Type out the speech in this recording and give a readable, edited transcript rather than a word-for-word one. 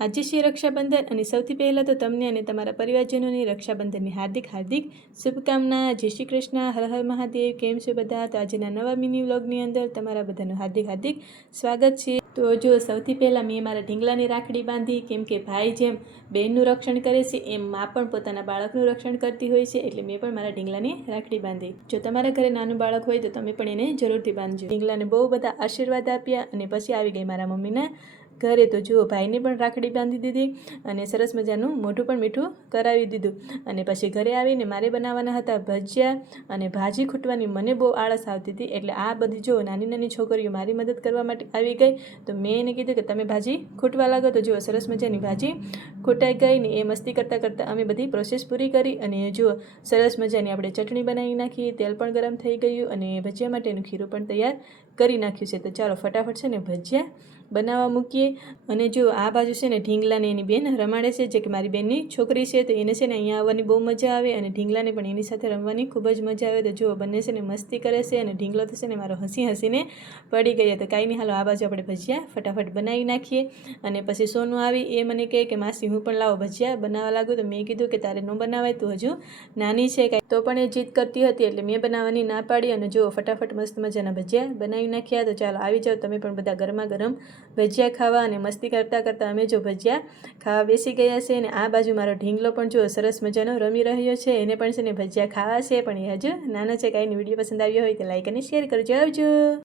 આજે છે રક્ષાબંધન અને સૌથી પહેલાં તો તમને અને તમારા પરિવારજનોની રક્ષાબંધનની હાર્દિક શુભકામના। જય શ્રી કૃષ્ણ, હર હર મહાદેવ। કેમ છો બધા? તો આજના નવા મિની વ્લોગની અંદર તમારા બધાનું હાર્દિક સ્વાગત છે। તો જો સૌથી પહેલાં મેં મારા ઢીંગલાની રાખડી બાંધી, કેમ કે ભાઈ જેમ બહેનનું રક્ષણ કરે છે એમ મા પણ પોતાના બાળકનું રક્ષણ કરતી હોય છે, એટલે મેં પણ મારા ઢીંગલાની રાખડી બાંધી। જો તમારા ઘરે નાનું બાળક હોય તો તમે પણ એને જરૂરથી બાંધજો। ઢીંગલાને બહુ બધા આશીર્વાદ આપ્યા અને પછી આવી ગઈ મારા મમ્મીના ઘરે। તો જુઓ, ભાઈને પણ રાખડી બાંધી દીધી અને સરસ મજાનું મોઢું પણ મીઠું કરાવી દીધું। અને પછી ઘરે આવીને મારે બનાવવાના હતા ભજીયા અને ભાજી ખૂટવાની મને બહુ આળસ આવતી હતી, એટલે આ બધી જો નાની છોકરીઓ મારી મદદ કરવા માટે આવી ગઈ। તો મેં એને કીધું કે તમે ભાજી ખૂટવા લાગો। તો જુઓ, સરસ મજાની ભાજી ખૂટાઈ ગઈ ને એ મસ્તી કરતાં અમે બધી પ્રોસેસ પૂરી કરી। અને જુઓ, સરસ મજાની આપણે ચટણી બનાવી નાખી, તેલ પણ ગરમ થઈ ગયું અને ભજીયા માટેનું ખીરું પણ તૈયાર કરી નાખ્યું છે। તો ચાલો ફટાફટ છે ને ભજીયા બનાવવા મૂકીએ। અને જો આ બાજુ છે ને ઢીંગલાને એની બેન રમાડે છે, જે કે મારી બેનની છોકરી છે। તો એને છે ને અહીંયા આવવાની બહુ મજા આવે અને ઢીંગલાને પણ એની સાથે રમવાની ખૂબ જ મજા આવે। તો જુઓ, બંને છે ને મસ્તી કરે છે અને ઢીંગલો તો છે ને મારો હસીને પડી ગયો। તો કાંઈ નહીં, હાલો આ બાજુ આપણે ભજીયા ફટાફટ બનાવી નાખીએ। અને પછી સોનું આવી એ મને કહે કે માસી હું પણ લાવો ભજીયા બનાવવા લાગું। તો મેં કીધું કે તારે ન બનાવાય, તું હજુ નાની છે કાંઈ, તો પણ એ જીદ કરતી હતી એટલે મેં બનાવવાની ના પાડી। અને જુઓ, ફટાફટ મસ્ત મજાના ભજીયા બનાવી નાખ્યા। તો ચાલો આવી જાઓ તમે પણ બધા ગરમા ગરમ ભજીયા ખાવા। અને મસ્તી કરતાં અમે જો ભજીયા ખાવા બેસી ગયા છે। અને આ બાજુ મારો ઢીંગલો પણ જો સરસ મજાનો રમી રહ્યો છે, એને પણ છે ને ભજીયા ખાવા છે, પણ એ હજુ નાનો છે। કાંઈ વિડીયો પસંદ આવ્યો હોય તો લાઈક અને શેર કરજો। આવજો।